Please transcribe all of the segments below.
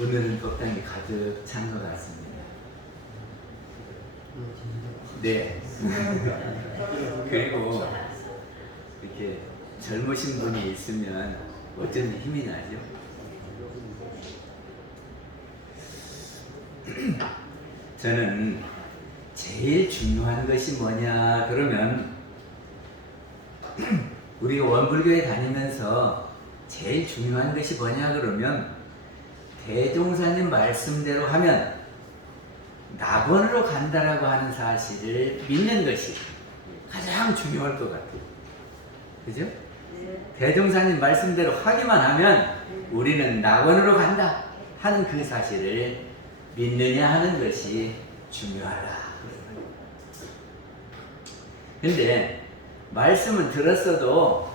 오늘은 법당이 가득 찬 것 같습니다. 네. 그리고 이렇게 젊으신 분이 있으면 어쩐지 힘이 나죠. 저는 제일 중요한 것이 뭐냐 그러면 우리가 원불교에 다니면서 제일 중요한 것이 뭐냐 그러면 대종사님 말씀대로 하면 낙원으로 간다라고 하는 사실을 믿는 것이 가장 중요할 것 같아요. 그죠? 대종사님 말씀대로 하기만 하면 우리는 낙원으로 간다 하는 그 사실을 믿느냐 하는 것이 중요하다. 근데 말씀은 들었어도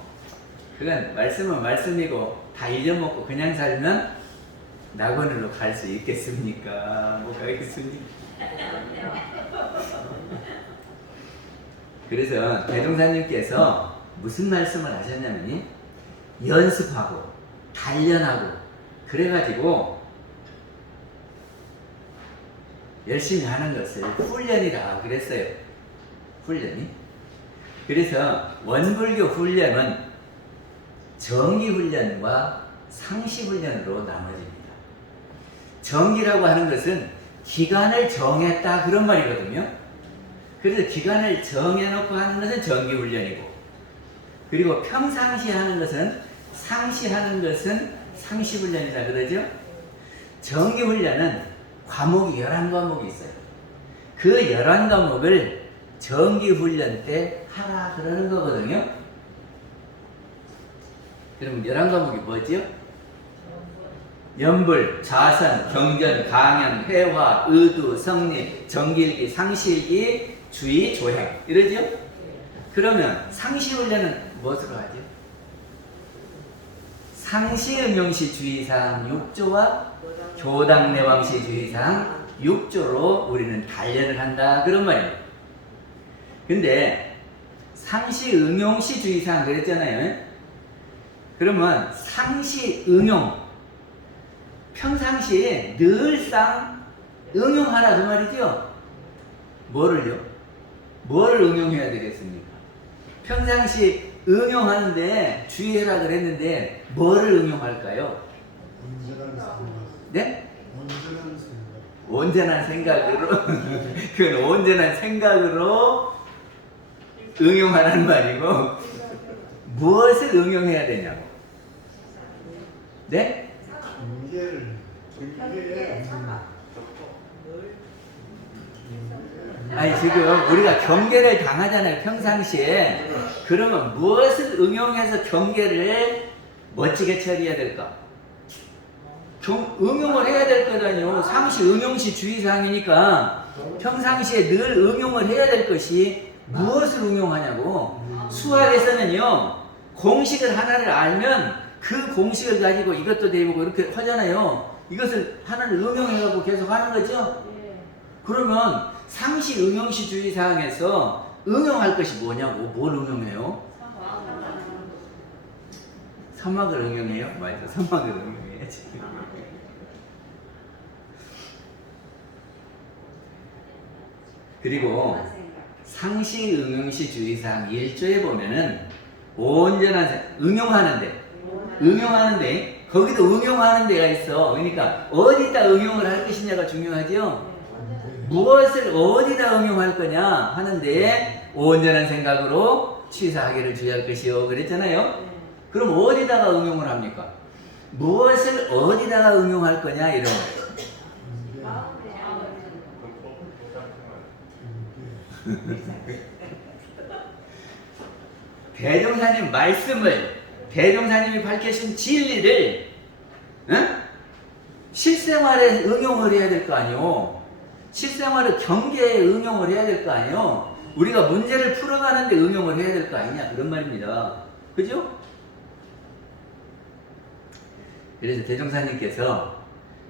그건 말씀은 말씀이고 다 잊어먹고 그냥 살면 낙원으로 갈 수 있겠습니까? 못 가겠습니까? 그래서 대종사님께서 무슨 말씀을 하셨냐면 연습하고 단련하고 그래가지고 열심히 하는 것을 훈련이라고 그랬어요. 훈련이. 그래서 원불교 훈련은 정기훈련과 상시훈련으로 나눠집니다. 정기라고 하는 것은 기간을 정했다 그런 말이거든요. 그래서 기간을 정해놓고 하는 것은 정기훈련이고, 그리고 평상시 하는 것은 상시하는 것은 상시훈련이라 그러죠. 정기훈련은 과목이 11과목이 있어요. 그 11과목을 정기훈련 때 하라 그러는 거거든요. 그럼 11과목이 뭐죠? 연불, 자선, 경전, 강연, 회화, 의두, 성리, 정기일기, 상시일기, 주의, 조행 이러죠? 그러면 상시훈련은 무엇으로 하죠? 상시응용시 주의사항 6조와 교당내왕시 주의사항 6조로 우리는 단련을 한다 그런 말이에요. 근데 상시응용시 주의사항 그랬잖아요. 그러면 상시응용 평상시에 늘상 응용하라 그 말이죠. 뭐를요? 뭐를 응용해야 되겠습니까? 평상시 응용하는데 주의해라 그랬는데 뭐를 응용할까요? 네? 온전한 생각으로 그건 온전한 생각으로 응용하라는 말이고, 무엇을 응용해야 되냐고. 네? 아니 지금 우리가 경계를 당하잖아요 평상시에. 그러면 무엇을 응용해서 경계를 멋지게 처리해야 될까? 응용을 해야 될 거라뇨. 상시 응용시 주의사항이니까 평상시에 늘 응용을 해야 될 것이 무엇을 응용하냐고. 수학에서는요 공식을 하나를 알면 그 공식을 가지고 이것도 대보고 이렇게 하잖아요. 이것을 하나를 응용해가지고 계속 하는 거죠. 그러면 상시 응용시 주의사항에서 응용할 것이 뭐냐고. 뭘 응용해요? 서막을 응용해요? 맞아, 서막을 응용해야지. 그리고 상시 응용시 주의사항 1조에 보면은 온전한 응용하는데 거기도 응용하는 데가 있어. 그러니까 어디다 응용을 할 것이냐가 중요하죠. 무엇을 어디다 응용할 거냐 하는데 온전한 생각으로 취사하기를 주의할 것이요 그랬잖아요. 그럼 어디다가 응용을 합니까? 무엇을 어디다가 응용할 거냐 이런 거예요. 대종사님 말씀을, 대종사님이 밝혀준 진리를 실생활에 응용을 해야 될 거 아니오. 실생활의 경계에 응용을 해야 될 거 아니오. 우리가 문제를 풀어가는데 응용을 해야 될 거 아니냐 그런 말입니다. 그죠? 그래서 대종사님께서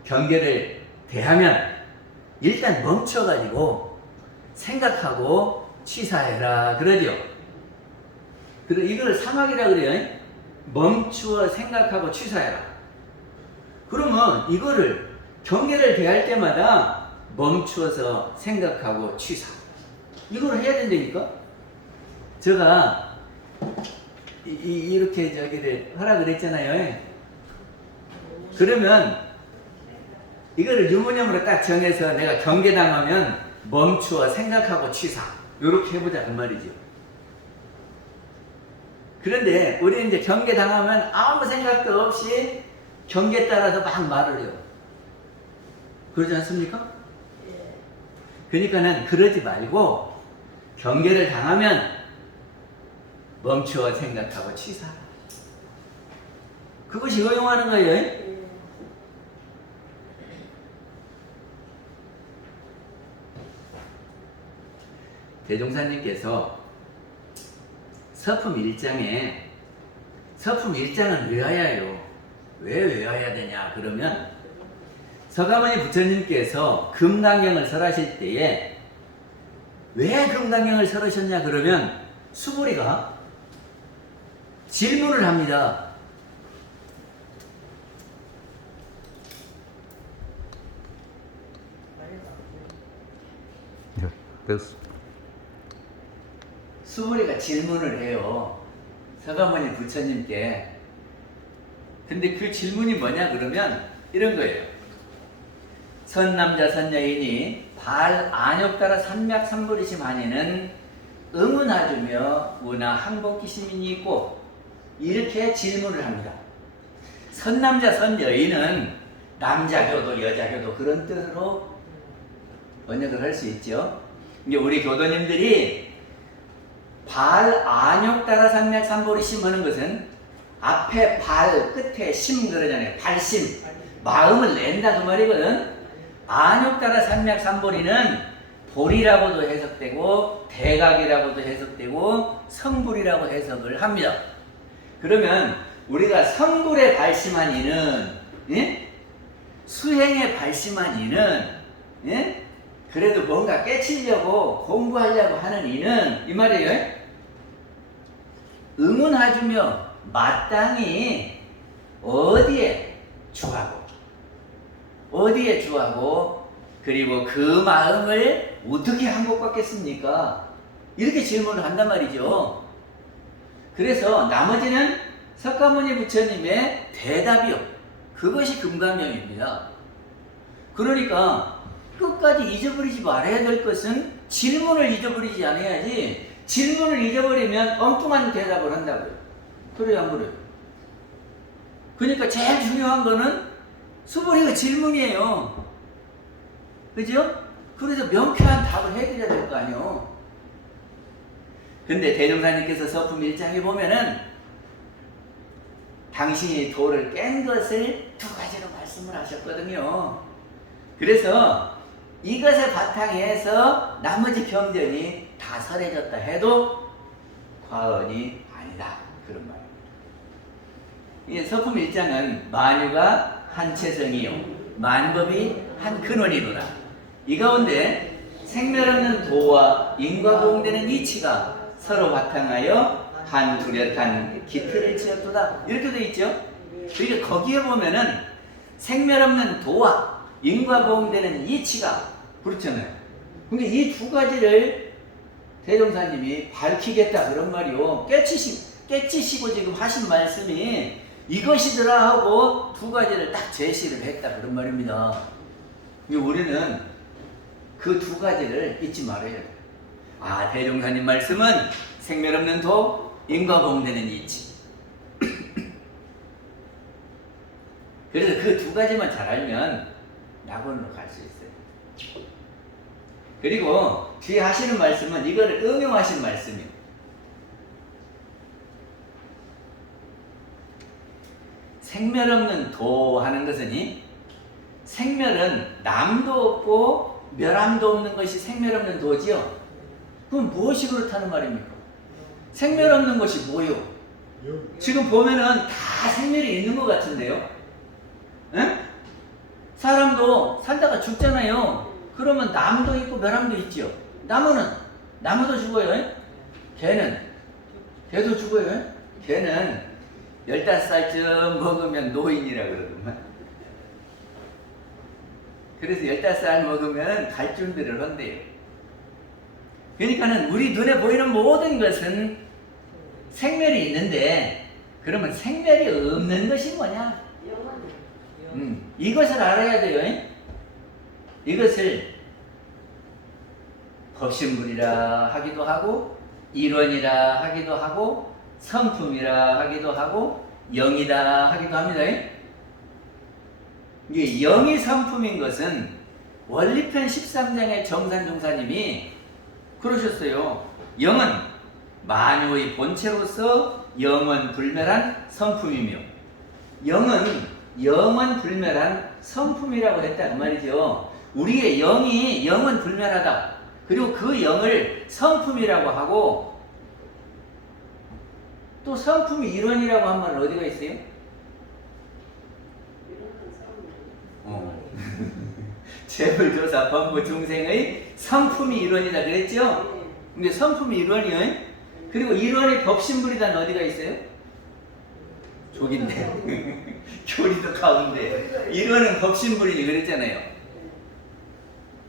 경계를 대하면 일단 멈춰가지고 생각하고 취사해라 그러죠. 그리고 이걸 사막이라 그래요. 멈추어 생각하고 취사해라. 그러면 이거를 경계를 대할 때마다 멈추어서 생각하고 취사. 이걸 해야 된다니까. 제가 이렇게 저기를 하라 그랬잖아요. 그러면 이거를 유문형으로 딱 정해서 내가 경계당하면 멈추어 생각하고 취사. 이렇게 해보자 그 말이죠. 그런데 우리 이제 경계당하면 아무 생각도 없이 경계에 따라서 막 말을 해요. 그러지 않습니까? 그러니까는 그러지 말고 경계를 당하면 멈추어 생각하고 취사. 그것이 허용하는 거예요. 대종사님께서 서품 1장에 서품 1장은 외워야요. 왜 외워야 되냐 그러면 서가모니 부처님께서 금강경을 설하실 때에 왜 금강경을 설하셨냐 그러면 수보리가 질문을 합니다. 수보리가 질문을 해요. 서가모니 부처님께. 근데 그 질문이 뭐냐 그러면 이런 거예요. 선남자 선여인이 발 안욕따라 삼맥삼보리심 하니는 응은하주며 우나 항복기심이 있고 이렇게 질문을 합니다. 선남자 선여인은 남자교도 여자교도 그런 뜻으로 번역을 할 수 있죠. 이제 우리 교도님들이 발 안욕 따라 삼맥삼보리심 하는 것은 앞에 발 끝에 심 그러잖아요. 발심 마음을 낸다 그 말이거든. 안욕 따라 삼맥삼보리는 보리라고도 해석되고 대각이라고도 해석되고 성불이라고 해석을 합니다. 그러면 우리가 성불에 발심한 이는 예? 수행에 발심한 이는 예? 그래도 뭔가 깨치려고 공부하려고 하는 이는 이 말이에요. 응원해주며 마땅히 어디에 주하고 그리고 그 마음을 어떻게 항복받겠습니까? 이렇게 질문을 한단 말이죠. 그래서 나머지는 석가모니 부처님의 대답이요. 그것이 금강경입니다. 그러니까 끝까지 잊어버리지 말아야 될 것은 질문을 잊어버리지 않아야지. 질문을 잊어버리면 엉뚱한 대답을 한다고요. 그래요 안 그래요? 그러니까 제일 중요한 거는 수보리가 질문이에요. 그죠? 그래서 명쾌한 답을 해드려야 될 거 아니에요. 근데 대종사님께서 서품 1장에 보면은 당신이 도를 깬 것을 두 가지로 말씀을 하셨거든요. 그래서 이것을 바탕에서 나머지 경전이 다 설해졌다 해도 과언이 아니다. 그런 말입니다. 이 서품 1장은 만유가 한 체성이요 만법이 한 근원이로라. 이 가운데 생멸 없는 도와 인과보응되는 이치가 서로 바탕하여 한 뚜렷한 기틀을 지었도다. 이렇게 되어 있죠. 그러니까 거기에 보면은 생멸 없는 도와 인과보응되는 이치가 그렇잖아요. 근데 이 두 가지를 대종사님이 밝히겠다 그런 말이요. 깨치시고 지금 하신 말씀이 이것이더라 하고 두 가지를 딱 제시를 했다 그런 말입니다. 우리는 그 두 가지를 잊지 말아야 돼요. 아, 대종사님 말씀은 생멸 없는 도, 인과보응되는 이치. 그래서 그 두 가지만 잘 알면 낙원으로 갈 수 있어요. 그리고 뒤에 하시는 말씀은 이거를 응용하신 말씀이에요. 생멸 없는 도 하는 것은 생멸은 남도 없고 멸함도 없는 것이 생멸 없는 도지요. 그럼 무엇이 그렇다는 말입니까? 생멸 없는 것이 뭐요? 지금 보면은 다 생멸이 있는 것 같은데요. 에? 사람도 살다가 죽잖아요. 그러면 남도 있고 멸함도 있죠. 나무는 나무도 죽어요. 개도 죽어요. 개는 15살쯤 먹으면 노인이라 그러더만. 그래서 15살 먹으면 갈 준비를 한대요. 그러니까는 우리 눈에 보이는 모든 것은 생멸이 있는데, 그러면 생멸이 없는 것이 뭐냐? 이것을 알아야 돼요. 이것을 법신불이라 하기도 하고, 일원이라 하기도 하고, 성품이라 하기도 하고, 영이다 하기도 합니다. 이게 영이 성품인 것은 원리편 13장의 정산종사님이 그러셨어요. 영은 만유의 본체로서 영원 불멸한 성품이며, 영은 영원 불멸한 성품이라고 했다 그 말이죠. 우리의 영이 영원 불멸하다. 그리고 그 영을 성품이라고 하고, 또 성품이 일원이라고 한 말은 어디가 있어요? 재물조사 범부 중생의 성품이 일원이다 그랬죠? 근데 성품이 일원이요. 그리고 일원의 법신불이다는 어디가 있어요? 족인데 교리도 가운데 일원은 법신불이니 그랬잖아요.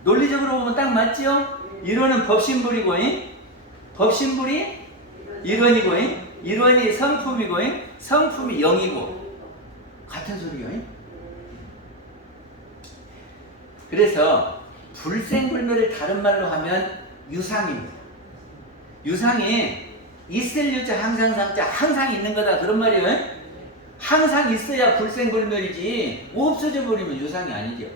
논리적으로 보면 딱 맞죠? 일원은 법신불이고, 법신불이 일원이고, 일원이 성품이고, 성품이 영이고, 같은 소리요. 그래서 불생불멸을 다른 말로 하면 유상입니다. 유상이 있을 유자 항상 상자 항상 있는 거다 그런 말이에요. 항상 있어야 불생불멸이지 없어져 버리면 유상이 아니죠.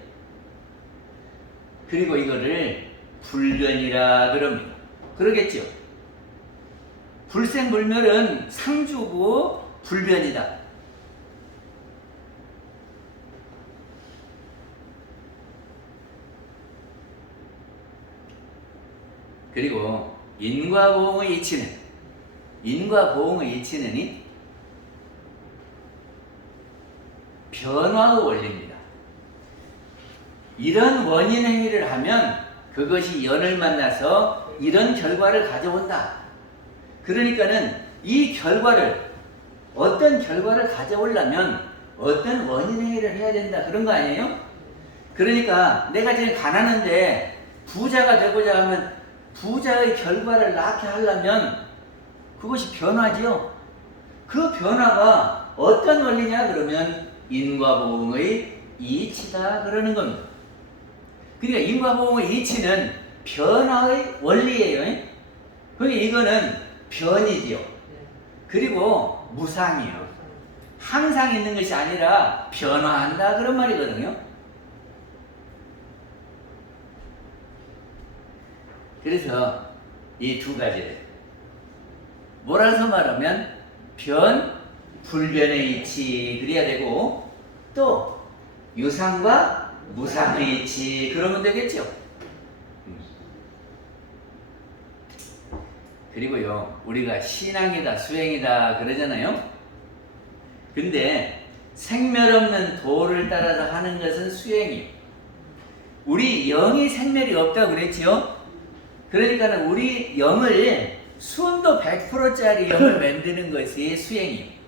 그리고 이거를 불변이라 그럽니다. 그러겠죠. 불생불멸은 상주고 불변이다. 그리고 인과 보응의 이치는 변화의 원리입니다. 이런 원인 행위를 하면 그것이 연을 만나서 이런 결과를 가져온다. 그러니까는 이 결과를, 어떤 결과를 가져오려면 어떤 원인 행위를 해야 된다 그런 거 아니에요? 그러니까 내가 지금 가난한데 부자가 되고자 하면 부자의 결과를 낳게 하려면 그것이 변화지요. 그 변화가 어떤 원리냐 그러면 인과보응의 이치다 그러는 겁니다. 그러니까 인과보응의 이치는 변화의 원리예요. 그러니까 이거는 변이지요. 그리고 무상이요. 항상 있는 것이 아니라 변화한다 그런 말이거든요. 그래서 이 두 가지를 몰아서 말하면 변, 불변의 이치 그래야 되고, 또 유상과 무상의 이치 그러면 되겠죠. 그리고요, 우리가 신앙이다 수행이다 그러잖아요. 근데 생멸 없는 도를 따라서 하는 것은 수행이에요. 우리 영이 생멸이 없다고 그랬지요. 그러니까 우리 영을 순도 100%짜리 영을 만드는 것이 수행이에요.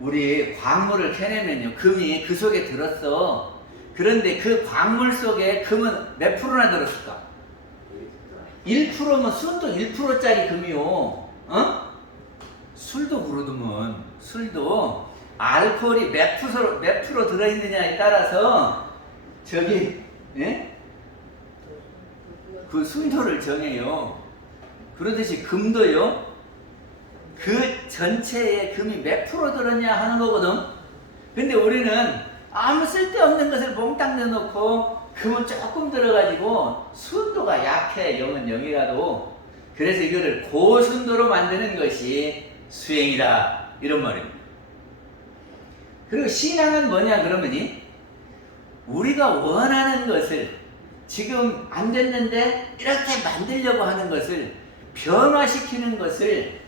우리 광물을 캐내면요, 금이 그 속에 들었어. 그런데 그 광물 속에 금은 몇 프로나 들었을까? 1%면 순도 1%짜리 금이요. 술도 그러더만. 술도 알코올이 몇 프로 들어있느냐에 따라서 저기 그 순도를 정해요. 그러듯이 금도요, 그 전체에 금이 몇 프로 들었냐 하는 거거든. 근데 우리는 아무 쓸데없는 것을 몽땅 넣어놓고 금은 조금 들어가지고 순도가 약해. 영은 0이라도. 그래서 이거를 고순도로 만드는 것이 수행이다 이런 말입니다. 그리고 신앙은 뭐냐 그러면이 우리가 원하는 것을 지금 안 됐는데 이렇게 만들려고 하는 것을 변화시키는 것을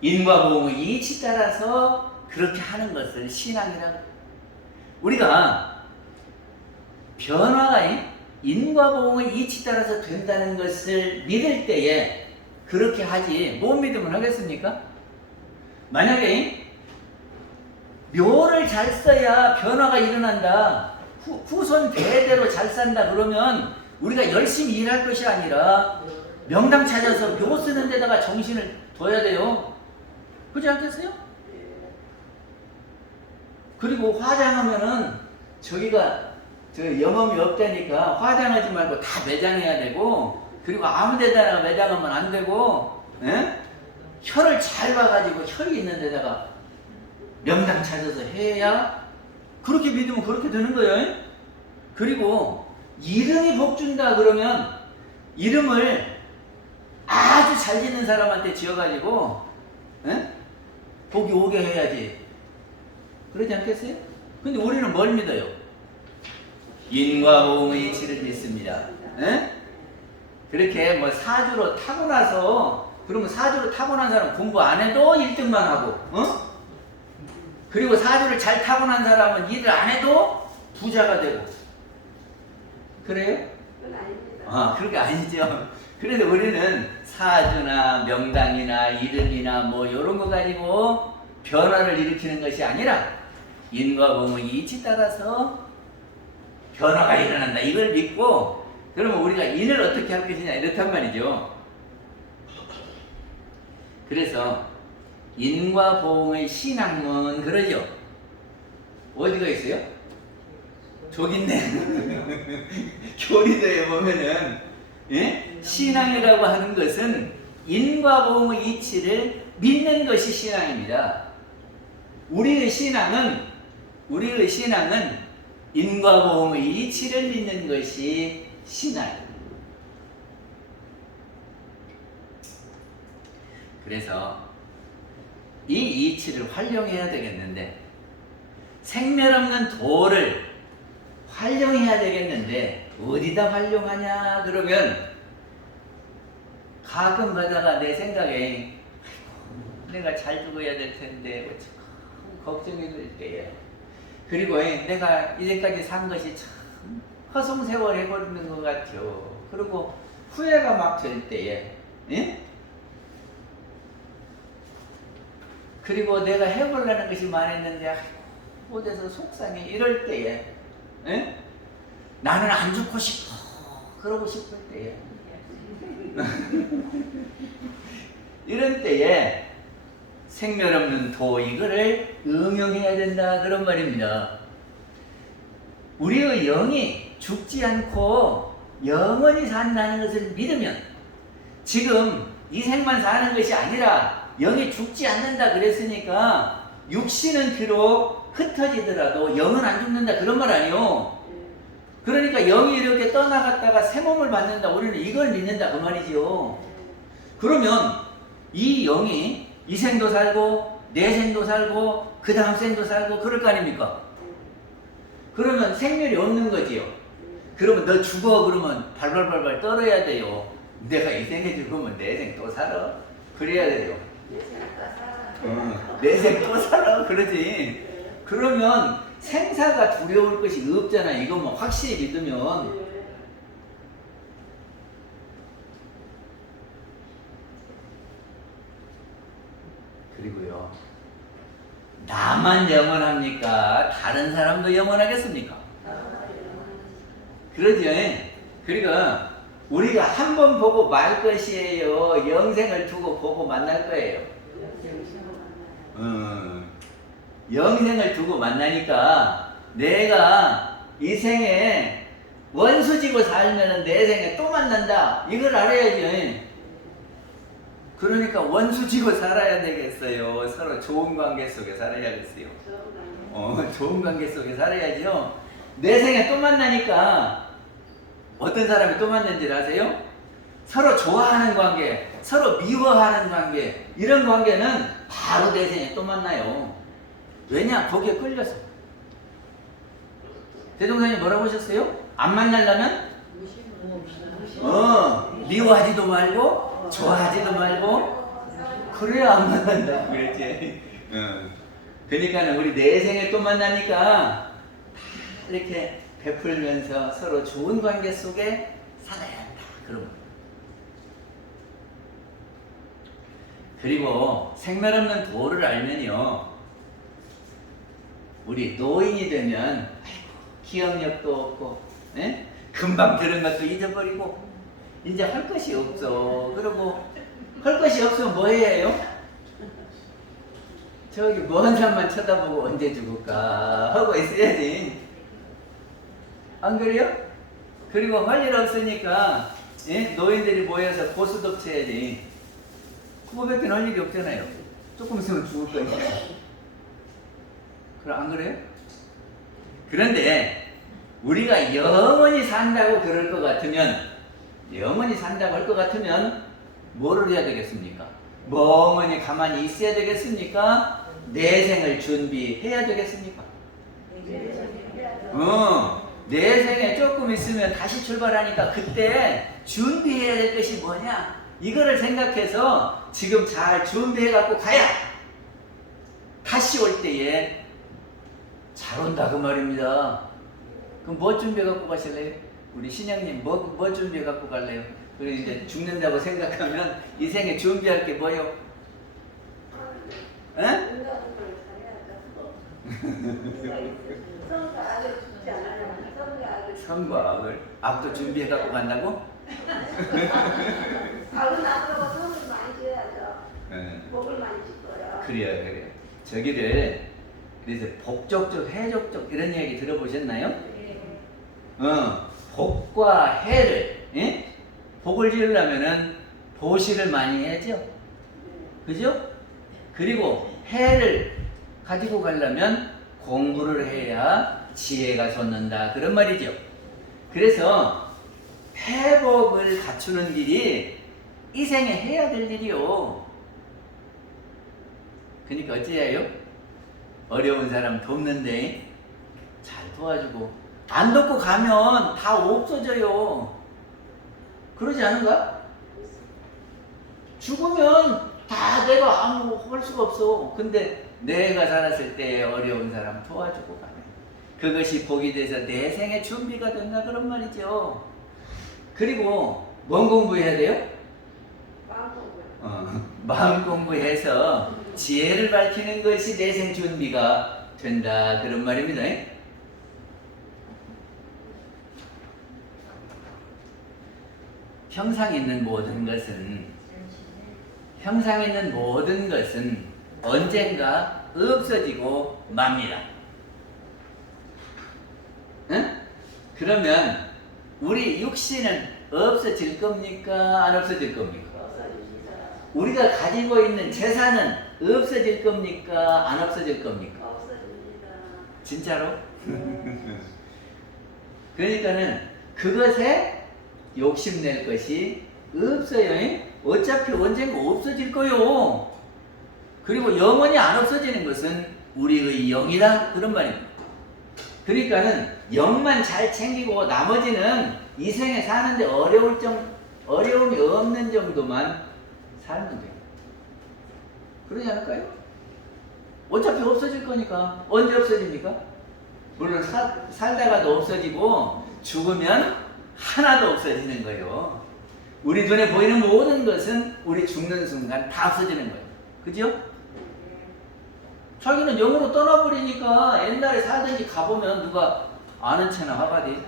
인과보응의 이치 따라서 그렇게 하는 것을 신앙이라고. 우리가 변화가 인과 보응의 이치 따라서 된다는 것을 믿을 때에 그렇게 하지 못 믿으면 하겠습니까? 만약에 묘를 잘 써야 변화가 일어난다. 후손 대대로 잘 산다 그러면 우리가 열심히 일할 것이 아니라 명당 찾아서 묘 쓰는 데다가 정신을 둬야 돼요. 그렇지 않겠어요? 그리고 화장하면은 저기가 저 영업이 없다니까 화장하지 말고 다 매장해야 되고, 그리고 아무 데다가 매장하면 안 되고, 에? 혀를 잘 봐가지고 혈이 있는 데다가 명당 찾아서 해야 그렇게 믿으면 그렇게 되는 거예요. 그리고 이름이 복 준다 그러면 이름을 아주 잘 짓는 사람한테 지어가지고 에? 복이 오게 해야지. 그러지 않겠어요? 근데 우리는 뭘 믿어요? 인과 보응의 이치를 믿습니다. 에? 그렇게 뭐 사주로 타고나서, 그러면 사주로 타고난 사람 공부 안 해도 1등만 하고, 어? 그리고 사주를 잘 타고난 사람은 일을 안 해도 부자가 되고. 그래요? 그건 아닙니다. 아, 그런 게 아니죠. 그래서 우리는 사주나 명당이나 이름이나 뭐 이런 거 가지고 변화를 일으키는 것이 아니라 인과 보응의 이치 따라서 변화가 일어난다. 이걸 믿고, 그러면 우리가 인을 어떻게 할 것이냐 이렇단 말이죠. 그래서 인과 보응의 신학문 그러죠. 어디가 있어요? 저기 있네. 교리도에 보면은, 예? 신앙이라고 하는 것은 인과 보응의 이치를 믿는 것이 신앙입니다. 우리의 신앙은 인과 보응의 이치를 믿는 것이 신앙입니다. 그래서 이 이치를 활용해야 되겠는데, 생멸 없는 도를 활용해야 되겠는데 어디다 활용하냐 그러면, 가끔 가다가 내 생각에 아이고, 내가 잘 죽어야 될 텐데 걱정이 될 때에, 그리고 내가 이제까지 산 것이 참 허송세월 해버리는 것 같죠. 그리고 후회가 막 될 때에, 예? 그리고 내가 해보려는 것이 많았는데 어디서 속상해 이럴 때에, 에? 나는 안 죽고 싶어 그러고 싶을 때에 이런 때에 생멸 없는 도 이거를 응용해야 된다 그런 말입니다. 우리의 영이 죽지 않고 영원히 산다는 것을 믿으면, 지금 이 생만 사는 것이 아니라 영이 죽지 않는다 그랬으니까 육신은 비록 흩어지더라도 영은 안 죽는다 그런 말 아니요. 그러니까 영이 이렇게 떠나갔다가 새 몸을 받는다, 우리는 이걸 믿는다 그 말이죠. 그러면 이 영이 이 생도 살고 내 생도 살고 그 다음 생도 살고 그럴 거 아닙니까? 그러면 생멸이 없는 거지요. 그러면 너 죽어 그러면 발발발발 떨어야 돼요. 내가 이 생에 죽으면 내 생 또 살아 그래야 돼요. 내 생 또 살아 그러지. 그러면 생사가 두려울 것이 없잖아. 이거 뭐 확실히 믿으면. 그리고요, 나만 영원합니까? 다른 사람도 영원하겠습니까? 그러죠. 그러니까 우리가 한 번 보고 말 것이에요? 영생을 두고 보고 만날 거예요? 영생을 두고 만나니까 내가 이 생에 원수지고 살면은 내 생에 또 만난다. 이걸 알아야지. 그러니까 원수지고 살아야 되겠어요. 서로 좋은 관계 속에 살아야겠어요. 좋은 관계 속에 살아야죠. 내 생에 또 만나니까 어떤 사람이 또 만난지 아세요? 서로 좋아하는 관계, 서로 미워하는 관계, 이런 관계는 바로 내 생에 또 만나요. 왜냐? 거기에 끌려서. 대종사님 뭐라고 하셨어요? 안 만나려면? 미워하지도 말고 좋아하지도 말고 그래야 안 만난다 그랬지. 그러니까 우리 내 생에 또 만나니까 이렇게 베풀면서 서로 좋은 관계 속에 살아야 한다. 그런 거. 그리고 생멸 없는 도를 알면요, 우리 노인이 되면 아이고, 기억력도 없고, 에? 금방 들은 것도 잊어버리고 이제 할 것이 없어. 그러고 할 것이 없으면 뭐 해야 해요? 저기 먼 산만 쳐다보고 언제 죽을까 하고 있어야지. 안 그래요? 그리고 할 일 없으니까 노인들이 모여서 고스톱 쳐야지. 그거밖에 할 일이 없잖아요. 조금 있으면 죽을 거니까. 그럼 안 그래요? 그런데 우리가 영원히 산다고 그럴 것 같으면, 영원히 산다고 할 것 같으면 뭐를 해야 되겠습니까? 멍하니 가만히 있어야 되겠습니까? 내생을 준비해야 되겠습니까? 내생에 조금 있으면 다시 출발하니까 그때 준비해야 될 것이 뭐냐? 이거를 생각해서 지금 잘 준비해 갖고 가야 다시 올 때에 잘 온다 그 말입니다. 그럼 뭐 준비해 갖고 가실래요? 우리 신양님 뭐 준비해 갖고 갈래요? 그리고 이제 죽는다고 생각하면 이 생에 준비할 게 뭐요? 에? 선과 악을. 악도 준비해 갖고 간다고? 악은 악으로 선을 많이 지어야죠. 복을 많이 줄 거야. 그래요. 저기를 그래서 복족적, 해족적 이런 이야기 들어보셨나요? 네. 복과 해를, 복을 지으려면은 보시를 많이 해야죠. 그죠? 그리고 해를 가지고 가려면 공부를 해야 지혜가 솟는다. 그런 말이죠. 그래서 회복을 갖추는 일이 이 생에 해야 될 일이요. 그러니까 어찌해야 해요? 어려운 사람 돕는데 잘 도와주고, 안 돕고 가면 다 없어져요. 그러지 않은가? 죽으면 다 내가 아무 할 수가 없어. 근데 내가 살았을 때 어려운 사람 도와주고 가면 그것이 복이 돼서 내 생의 준비가 된다. 그런 말이죠. 그리고 뭔 공부해야 돼요? 마음 공부요. 마음 공부해서 지혜를 밝히는 것이 내 생 준비가 된다. 그런 말입니다. 형상 있는 모든 것은 언젠가 없어지고 맙니다. 응? 그러면 우리 육신은 없어질 겁니까? 안 없어질 겁니까? 없어집니다. 우리가 가지고 있는 재산은 없어질 겁니까? 안 없어질 겁니까? 없어집니다. 진짜로? 네. 그러니까는 그것에 욕심낼 것이 없어요. 어차피 언젠가 없어질 거요. 그리고 영원히 안 없어지는 것은 우리의 영이다. 그런 말입니다. 그러니까는 영만 잘 챙기고 나머지는 이 생에 사는데 어려움이 없는 정도만 살면 돼요. 그러지 않을까요? 어차피 없어질 거니까. 언제 없어집니까? 물론 살다가도 없어지고 죽으면 하나도 없어지는 거예요. 우리 눈에 보이는 모든 것은 우리 죽는 순간 다 없어지는 거예요. 그죠? 자기는 영으로 떠나버리니까 옛날에 살든지 가보면 누가 아는 체나 하가디.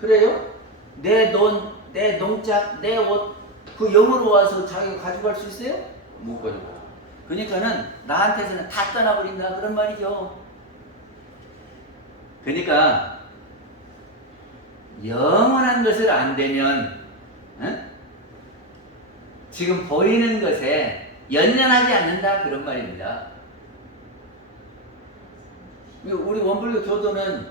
그래요? 내 돈, 내 농작, 내 옷, 그 영으로 와서 자기가 가져갈 수 있어요? 못 가지고. 그러니까는 나한테서는 다 떠나버린다. 그런 말이죠. 그러니까 영원한 것을 안 되면 지금 보이는 것에 연연하지 않는다. 그런 말입니다. 우리 원불교 교도는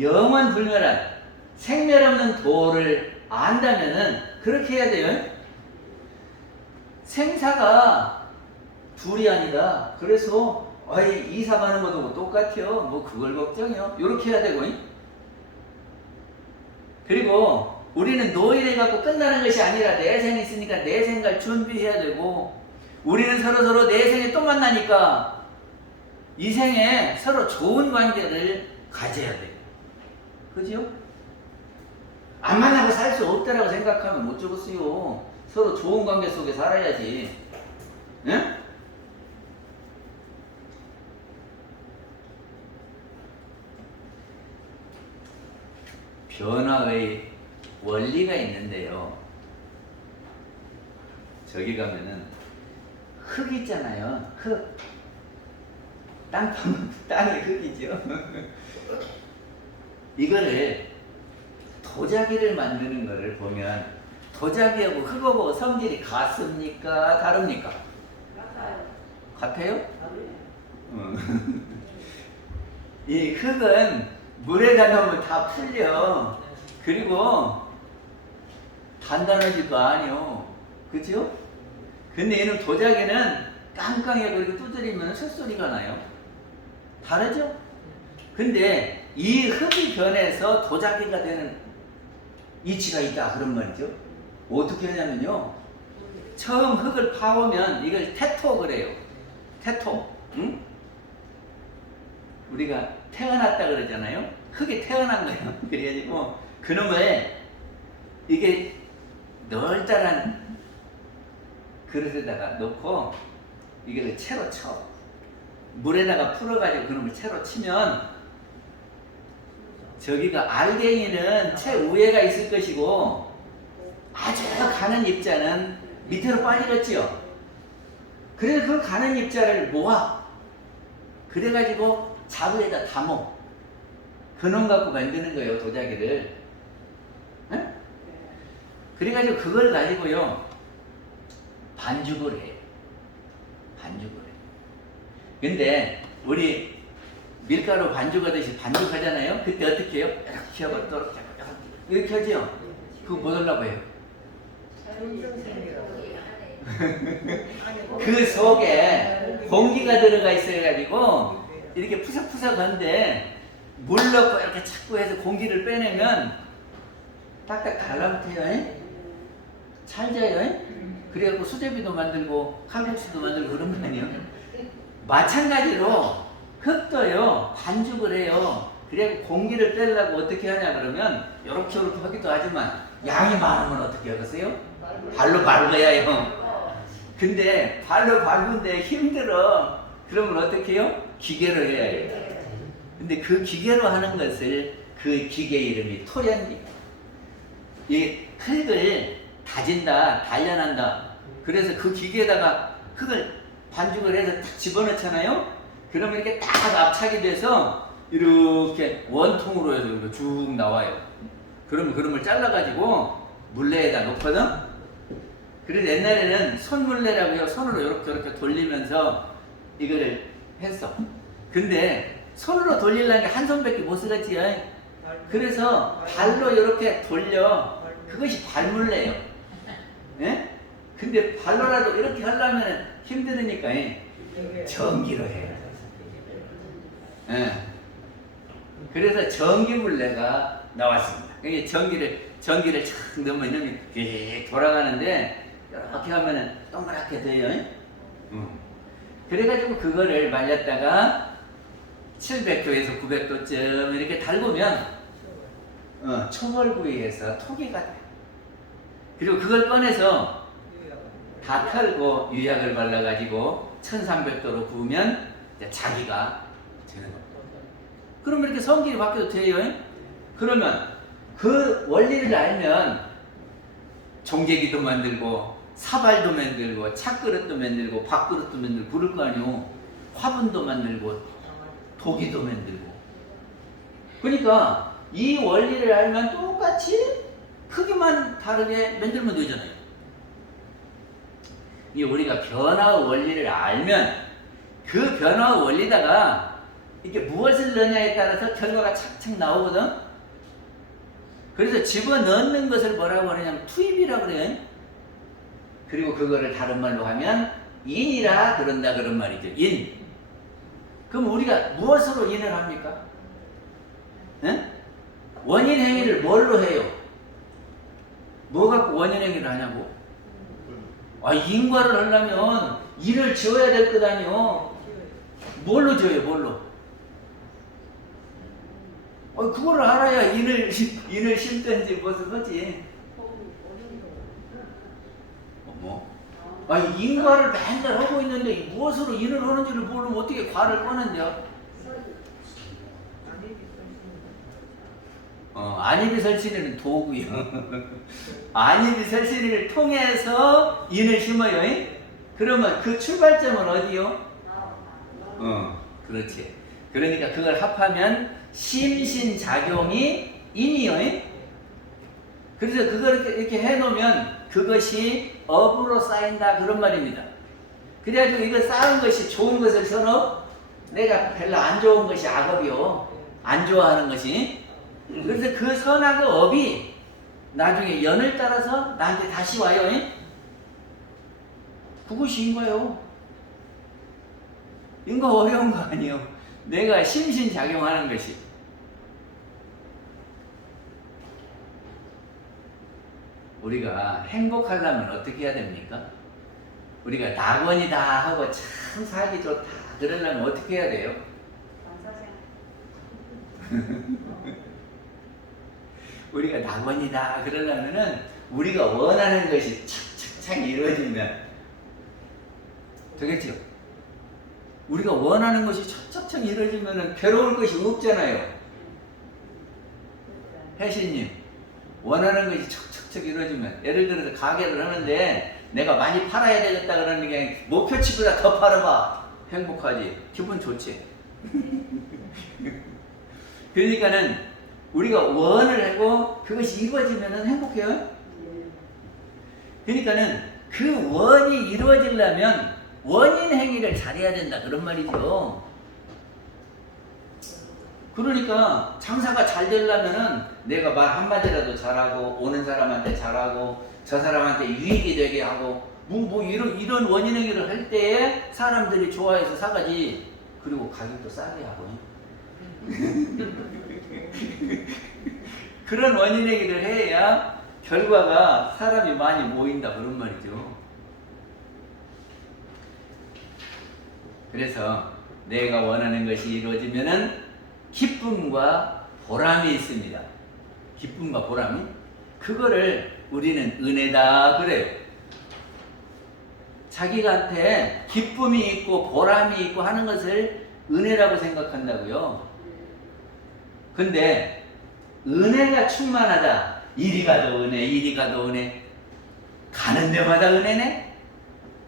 영원 불멸한 생멸 없는 도를 안다면은 그렇게 해야 돼요. 생사가 둘이 아니다. 그래서 이사 가는 것도 똑같아요. 뭐 그걸 걱정해요. 이렇게 해야 되고. 그리고 우리는 노인해 갖고 끝나는 것이 아니라 내생이 있으니까 내생갈 준비해야 되고, 우리는 서로 내생에 또 만나니까 이 생에 서로 좋은 관계를 가져야 돼요. 그죠? 안 만나고 살 수 없다라고 생각하면 못 죽었어요. 서로 좋은 관계 속에 살아야지. 응? 변화의 원리가 있는데요. 저기 가면은 흙 있잖아요. 흙. 땅이 흙이죠. 이거를 도자기를 만드는 거를 보면 도자기하고 흙하고 성질이 같습니까? 다릅니까? 같아요. 같아요? 이 흙은 물에다 넣으면 다 풀려. 그리고 단단하지도 않아요. 그죠? 근데 얘는 도자기는 깡깡하고 이렇게 두드리면 쇳소리가 나요. 다르죠? 근데 이 흙이 변해서 도자기가 되는 이치가 있다 그런 말이죠. 어떻게 하냐면요. 처음 흙을 파오면 이걸 태토 그래요. 태토. 응? 우리가 태어났다 그러잖아요. 흙이 태어난 거예요. 그래가지고 그놈을 이게 널따란 그릇에다가 넣고 이거를 채로 쳐. 물에다가 풀어가지고 그놈을 채로 치면 저기가 알갱이는 채 위에가 있을 것이고 아주 가는 입자는 밑으로 빠지겠지요. 그래서 그 가는 입자를 모아. 그래가지고 자루에다 담어. 그놈 갖고 만드는 거예요, 도자기를. 네? 그래가지고 그걸 가지고요 반죽을 해요. 반죽을 해요. 근데 우리 밀가루 반죽하듯이 반죽하잖아요. 그때 어떻게 해요? 이렇게 하고 또 이렇게 하죠. 그거 뭐 하려고 해요? 그 속에 공기가 들어가 있어가지고 이렇게 푸석푸석한데 물 넣고 이렇게 자꾸 해서 공기를 빼내면 딱딱 달라붙어요. 찰져요. 그래갖고 수제비도 만들고 칼국수도 만들고 그런 거 아니에요? 마찬가지로 흙도요 반죽을 해요. 그래갖고 공기를 빼려고 어떻게 하냐 그러면 요렇게 하기도 하지만 양이 많으면 어떻게 하겠어요? 발로 밟아야 해요. 근데 발로 밟는데 힘들어. 그러면 어떻게 해요? 기계로 해야 해요. 근데 그 기계로 하는 것을 그 기계 이름이 토련입니다. 이 흙을 다진다, 단련한다. 그래서 그 기계에다가 흙을 반죽을 해서 딱 집어넣잖아요. 그러면 이렇게 딱 압착이 돼서 이렇게 원통으로 해서 이렇게 쭉 나와요. 그러면 그놈을 잘라가지고 물레에다 놓거든. 그래서 옛날에는 손물레라고요. 손으로 이렇게 돌리면서 이거를 했어. 근데 손으로 돌리려는 게 한 손밖에 못 쓰겠지. 그래서 발로 이렇게 돌려. 그것이 발물레예요. 예? 근데 발로라도 이렇게 하려면 힘드니까 전기로 해요. 예. 그래서 전기물레가 나왔습니다. 이게 전기를 착 넣으면 이놈이 계속 돌아가는데 이렇게 하면은 동그랗게 돼요. 그래가지고 그거를 말렸다가 700도에서 900도쯤 이렇게 달구면 초벌구이에서 토기가 돼. 그리고 그걸 꺼내서 다 털고 유약을 발라가지고 1300도로 구우면 자기가 되는 겁니다. 그러면 이렇게 성질이 바뀌어도 돼요. 그러면 그 원리를 알면 종개기도 만들고 사발도 만들고 찻그릇도 만들고 밥그릇도 만들고 그럴 거 아니오. 화분도 만들고 도기도 만들고. 그러니까 이 원리를 알면 똑같이 크기만 다르게 만들면 되잖아요. 이 우리가 변화의 원리를 알면 그 변화의 원리다가 이게 무엇을 넣냐에 따라서 결과가 착착 나오거든. 그래서 집어넣는 것을 뭐라고 하느냐면 투입이라고 그래요. 그리고 그거를 다른 말로 하면 인이라 그런다 그런 말이죠. 인. 그럼 우리가 무엇으로 인을 합니까? 네? 원인 행위를 뭘로 해요? 뭐 갖고 원인 행위를 하냐고? 인과를 하려면 인을 지어야 될 것 아니요. 뭘로 줘요, 뭘로? 그거를 알아야 인을 심든지 무슨 거지. 뭐? 아니, 인과를 맨날 하고 있는데 무엇으로 인을 하는지를 모르면 어떻게 과를 꺼낸대요? 안이비설신이는 도구요. 안이비설신이를 통해서 인을 심어요. 그러면 그 출발점은 어디요? 그렇지. 그러니까 그걸 합하면 심신작용이 인이요. 그래서 그걸 이렇게 해놓으면 그것이 업으로 쌓인다 그런 말입니다. 그래가지고 이거 쌓은 것이 좋은 것을 선업, 내가 별로 안 좋은 것이 악업이요. 안 좋아하는 것이. 그래서 그 선악의 업이 나중에 연을 따라서 나한테 다시 와요. 그것이 인과요. 인과 어려운 거 아니에요. 내가 심신작용하는 것이. 우리가 행복하려면 어떻게 해야 됩니까? 우리가 낙원이다 하고 참 살기 좋다 그러려면 어떻게 해야 돼요? 우리가 낙원이다 그러려면은 우리가 원하는 것이 착착착 이루어지면 되겠죠? 우리가 원하는 것이 착착착 이루어지면은 괴로울 것이 없잖아요. 혜신님, 원하는 것이 착착착 이루어지면, 예를 들어서 가게를 하는데 내가 많이 팔아야 되겠다 그러는 게 목표치보다 더 팔아봐. 행복하지. 기분 좋지. 그러니까는 우리가 원을 하고 그것이 이루어지면은 행복해요. 그러니까는 그 원이 이루어지려면 원인 행위를 잘해야 된다 그런 말이죠. 그러니까 장사가 잘 되려면은 내가 말 한마디라도 잘하고 오는 사람한테 잘하고 저 사람한테 유익이 되게 하고 이런 원인 행위를 할 때에 사람들이 좋아해서 사가지. 그리고 가격도 싸게 하고. 그런 원인 행위를 해야 결과가 사람이 많이 모인다 그런 말이죠. 그래서 내가 원하는 것이 이루어지면은 기쁨과 보람이 있습니다. 기쁨과 보람이? 그거를 우리는 은혜다 그래요. 자기한테 기쁨이 있고 보람이 있고 하는 것을 은혜라고 생각한다고요. 근데 은혜가 충만하다. 이리 가도 은혜, 이리 가도 은혜. 가는 데마다 은혜네?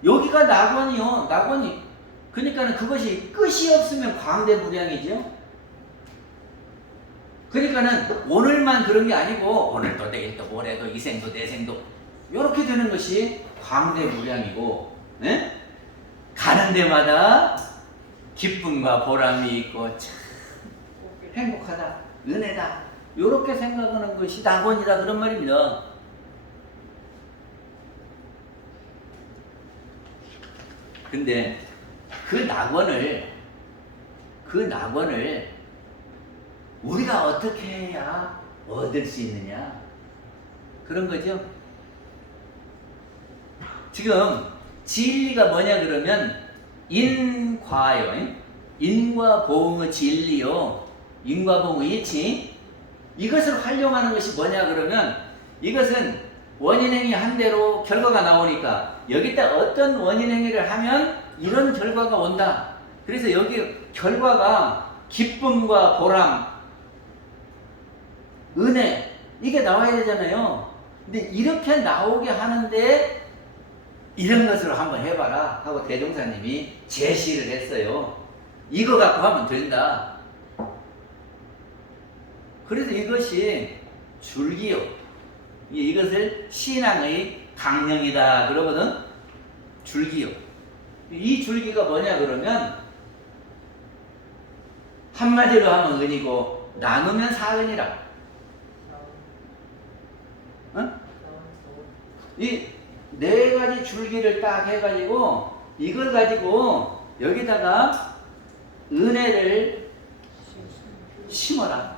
여기가 낙원이요. 낙원이. 그러니까는 그것이 끝이 없으면 광대무량이죠. 그러니까는 오늘만 그런 게 아니고 오늘도 내일도 모레도 이생도 내생도 이렇게 되는 것이 광대무량이고, 네? 가는 데마다 기쁨과 보람이 있고 참 행복하다, 은혜다 이렇게 생각하는 것이 낙원이다 그런 말입니다. 근데 그 낙원을 우리가 어떻게 해야 얻을 수 있느냐 그런 거죠. 지금 진리가 뭐냐 그러면 인과요. 인과 보응의 진리요. 인과 보응의 이치. 이것을 활용하는 것이 뭐냐 그러면 이것은 원인행위 한 대로 결과가 나오니까 여기다 어떤 원인행위를 하면 이런 결과가 온다. 그래서 여기 결과가 기쁨과 보람, 은혜 이게 나와야 되잖아요. 근데 이렇게 나오게 하는데 이런 것으로 한번 해봐라 하고 대종사님이 제시를 했어요. 이거 갖고 하면 된다. 그래서 이것이 줄기요. 이것을 신앙의 강령이다 그러거든. 줄기요. 이 줄기가 뭐냐 그러면 한마디로 하면 은이고 나누면 사은이라. 어? 이 네 가지 줄기를 딱 해가지고 이걸 가지고 여기다가 은혜를 심어라.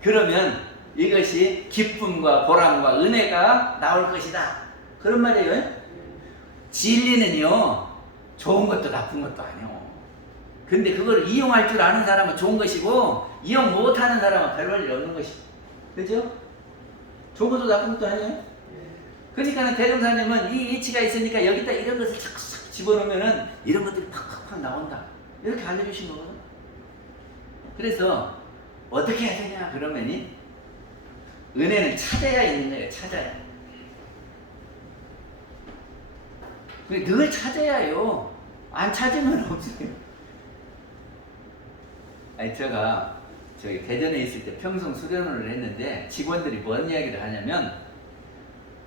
그러면 이것이 기쁨과 보람과 은혜가 나올 것이다. 그런 말이에요. 진리는요, 좋은 것도 나쁜 것도 아니에요. 근데 그걸 이용할 줄 아는 사람은 좋은 것이고 이용 못하는 사람은 별 볼 일 없는 것이고. 그죠? 좋은 것도 나쁜 것도 아니에요. 그러니까 대종사님은 이 이치가 있으니까 여기다 이런 것을 착착 집어넣으면은 이런 것들이 팍팍팍 나온다. 이렇게 알려주신 거거든. 그래서 어떻게 해야 되냐 그러면이 은혜는 찾아야 있는 거예요. 찾아야. 늘 찾아야요. 안 찾으면 없어요. 아니 제가 저기 대전에 있을 때 평성 수련원을 했는데 직원들이 뭔 이야기를 하냐면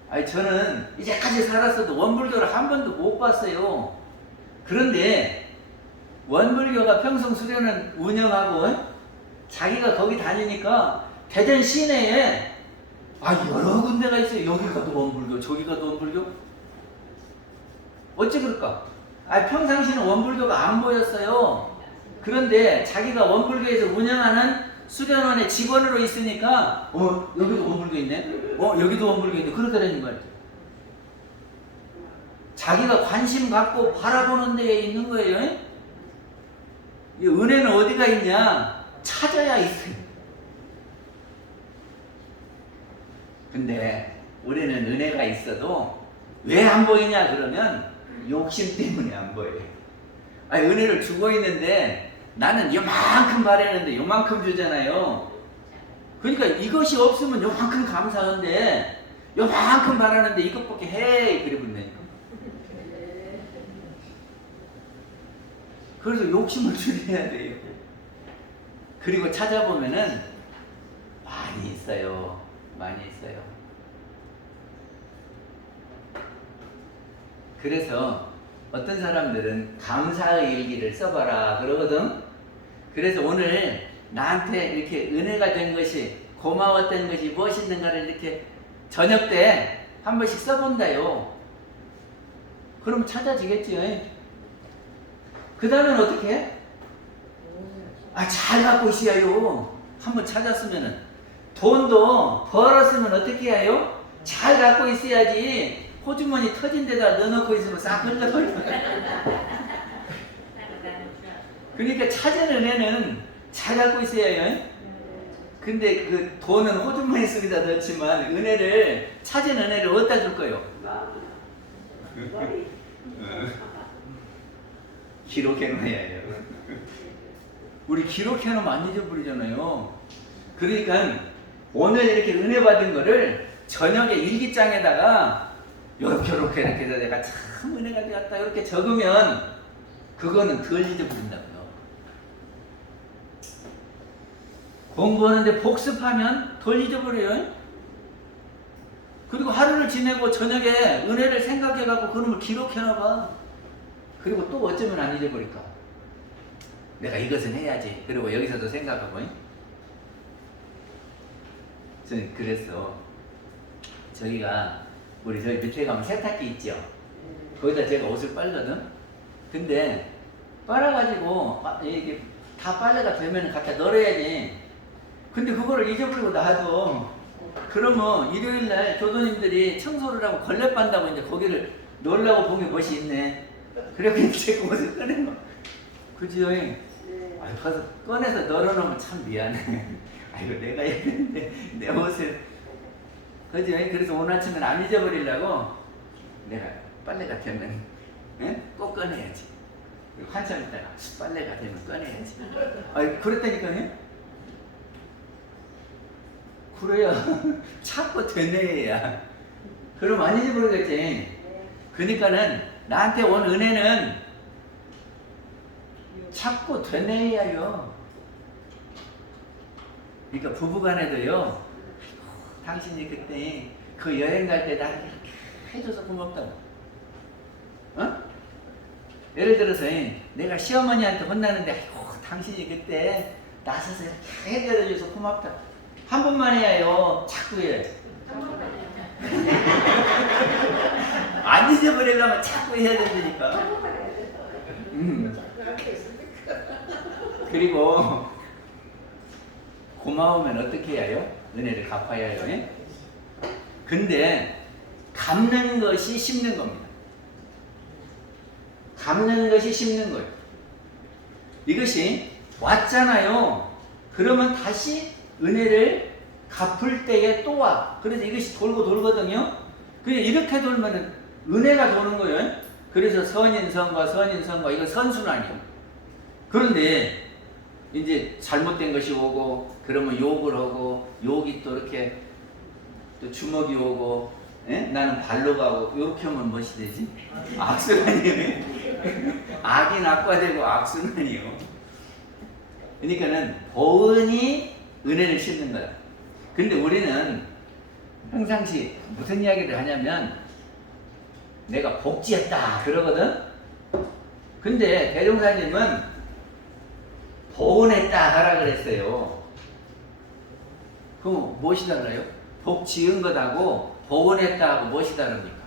아니 저는 이제까지 살았어도 원불교를 한 번도 못 봤어요. 그런데 원불교가 평성 수련원 운영하고 자기가 거기 다니니까 대전 시내에 여러 군데가 있어요. 여기 가도 원불교, 저기 가도 원불교. 어찌 그럴까? 평상시는 원불교가 안 보였어요. 그런데 자기가 원불교에서 운영하는 수련원의 직원으로 있으니까 여기도 원불교 있네? 여기도 원불교 있네? 그렇게 되는 거예요. 자기가 관심 갖고 바라보는 데에 있는 거예요. 이 은혜는 어디가 있냐? 찾아야 있어요. 근데 우리는 은혜가 있어도 왜 안 보이냐 그러면 욕심 때문에 안 보여요. 은혜를 주고 있는데 나는 요만큼 바라는데 요만큼 주잖아요. 그러니까 이것이 없으면 요만큼 감사한데 요만큼 바라는데 이것밖에 해 그래 본다니까. 그래서 욕심을 줄여야 돼요. 그리고 찾아보면은 많이 있어요. 많이 있어요. 그래서 어떤 사람들은 감사의 일기를 써봐라 그러거든. 그래서 오늘 나한테 이렇게 은혜가 된 것이 고마웠던 것이 무엇인가를 이렇게 저녁 때 한 번씩 써본다요. 그럼 찾아지겠지요. 그 다음엔 어떻게 해? 잘 갖고 있어야요. 한번 찾았으면은 돈도 벌었으면 어떻게 해요? 잘 갖고 있어야지. 호주머니 터진 데다 넣어놓고 있으면 싹 흘러버려. 그러니까 찾은 은혜는 잘 갖고 있어야 해요. 근데 그 돈은 호주머니 속에다 넣지만 은혜를 찾은 은혜를 어디다 줄 거예요? 기록해놔야 해요. 우리 기록해놓으면 안 잊어버리잖아요. 그러니까 오늘 이렇게 은혜 받은 거를 저녁에 일기장에다가 이렇게 해서 내가 참 은혜가 되었다 이렇게 적으면 그거는 덜 잊어버린다고요. 공부하는데 복습하면 덜 잊어버려요. 그리고 하루를 지내고 저녁에 은혜를 생각해갖고 그놈을 기록해놔봐. 그리고 또 어쩌면 안 잊어버릴까? 내가 이것은 해야지. 그리고 여기서도 생각하고. 저는 그래서 저희가 우리 저희 밑에 가면 세탁기 있죠. 거기다 제가 옷을 빨거든. 근데 빨아가지고 이게 다 빨래가 되면 갖다 널어야지. 근데 그거를 잊어버리고 놔도 그러면 일요일날 교도님들이 청소를 하고 걸레 빤다고 이제 거기를 놀라고 보기 멋이 있네. 그렇게 제 옷을 꺼내면 그지요? 가서 꺼내서 널어놓으면 참 미안해. 아이고 내가 이랬는데 내 옷을 그지? 그래서 오늘 아침엔 안 잊어버리려고 내가 빨래가 되면 꼭 꺼내야지. 한참 있다가 빨래가 되면 꺼내야지. 그랬다니까요. 그래야 찾고 되네야. 그럼 안 잊어버리겠지. 그러니까는 나한테 온 은혜는 찾고 되네야요. 그러니까 부부간에도요. 당신이 그때 그 여행 갈 때 나를 이렇게 해줘서 고맙다고. 예를 들어서 내가 시어머니한테 혼나는데 아이고 당신이 그때 나서서 이렇게 해결해줘서 고맙다. 한 번만 해야요. 자꾸 해. 안 잊어버리려면 자꾸 해야 된다니까. 그리고 고마우면 어떻게 해야요? 은혜를 갚아야 해요. 근데 갚는 것이 심는 겁니다. 갚는 것이 심는 거예요. 이것이 왔잖아요. 그러면 다시 은혜를 갚을 때에 또 와. 그래서 이것이 돌고 돌거든요. 그냥 이렇게 돌면은 은혜가 도는 거예요. 그래서 선인선과 이거 선순환이에요. 그런데 이제 잘못된 것이 오고 그러면 욕을 하고 욕이 또 이렇게 또 주먹이 오고 나는 발로 가고 이렇게 하면 무엇이 되지? 악순환이에요. 악이 낙과되고 악순환이에요. 그러니까는 보은이 은혜를 싣는 거야. 근데 우리는 평상시 무슨 이야기를 하냐면 내가 복지했다 그러거든. 근데 대종사님은 보은했다 하라 그랬어요. 그럼 무엇이 달라요? 복 지은 것하고 보은했다 하고 무엇이 다릅니까?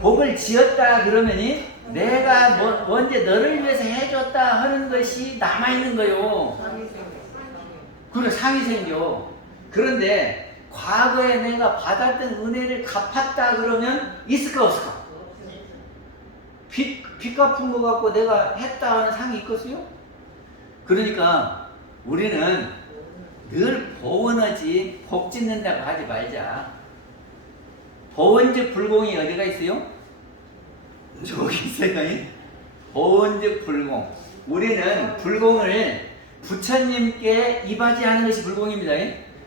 복을 지었다 그러면이 내가 먼저 너를 위해서 해줬다 하는 것이 남아있는 거요. 그래, 상이 생겨. 그런데 과거에 내가 받았던 은혜를 갚았다 그러면 있을까 없을까? 빚 갚은 거 갖고 내가 했다 하는 상이 있겠어요? 그러니까 우리는 늘 보은하지 복 짓는다고 하지 말자. 보은즉 불공이 어디가 있어요? 저기 있어요. 보은즉 불공. 우리는 불공을 부처님께 이바지하는 것이 불공입니다.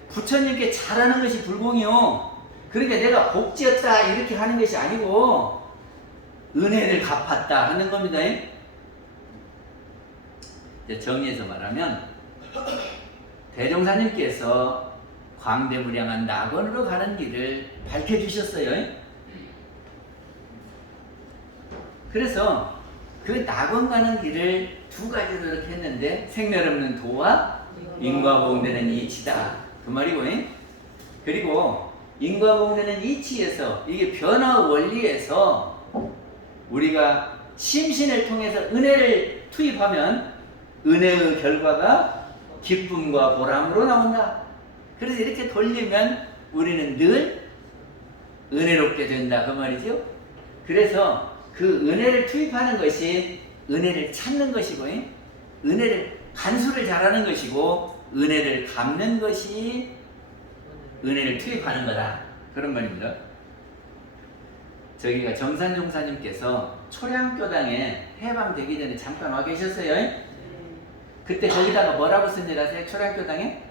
부처님께 잘하는 것이 불공이요. 그러니까 내가 복지였다 이렇게 하는 것이 아니고 은혜를 갚았다 하는 겁니다. 이제 정리해서 말하면 대종사님께서 광대무량한 낙원으로 가는 길을 밝혀주셨어요. 그래서 그 낙원 가는 길을 두 가지로 이렇게 했는데 생멸 없는 도와 인과보응되는 이치다 그 말이고, 그리고 인과보응되는 이치에서 이게 변화 원리에서 우리가 심신을 통해서 은혜를 투입하면 은혜의 결과가 기쁨과 보람으로 나온다. 그래서 이렇게 돌리면 우리는 늘 은혜롭게 된다 그 말이죠. 그래서 그 은혜를 투입하는 것이 은혜를 찾는 것이고, 은혜를 간수를 잘하는 것이고, 은혜를 갚는 것이 은혜를 투입하는 거다 그런 말입니다. 저기가 정산종사님께서 초량교당에 해방되기 전에 잠깐 와 계셨어요. 그때 거기다가 뭐라고 쓴 줄 아세요? 초량교당에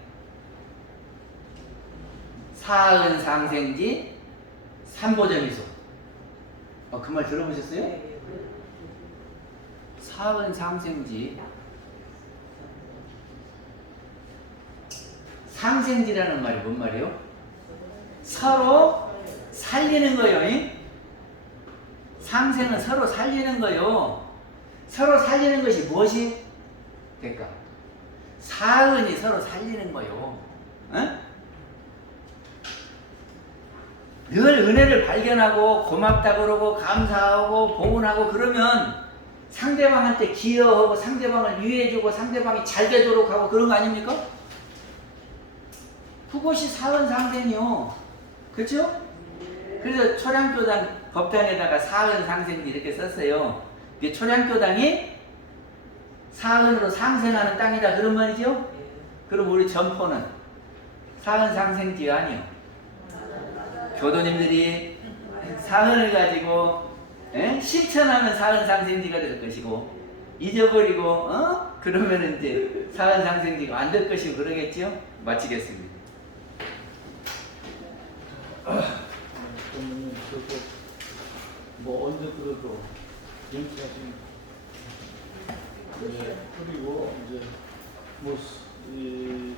사은상생지 삼보정이소. 그 말 들어보셨어요? 사은상생지. 상생지라는 말이 뭔 말이에요? 서로 살리는 거예요. 상생은 서로 살리는 거요. 서로 살리는 것이 무엇이 될까? 사은이 서로 살리는 거요. 늘 은혜를 발견하고 고맙다 그러고 감사하고 봉헌하고 그러면 상대방한테 기여하고 상대방을 위해주고 상대방이 잘 되도록 하고 그런 거 아닙니까? 그것이 사은상생이요. 그렇죠? 그래서 초량교당 법당에다가 사은상생지 이렇게 썼어요. 이게 초량교당이 사은으로 상생하는 땅이다 그런 말이죠? 그럼 우리 점포는 사은상생지가 아니요. 교도님들이 사은을 가지고 실천하면 사은상생지가 될 것이고 잊어버리고 그러면 이제 사은상생지가 안 될 것이고 그러겠죠? 마치겠습니다. 그러면 뭐 언제 들어도 연습하시는. 네, 그리고 이제 뭐 이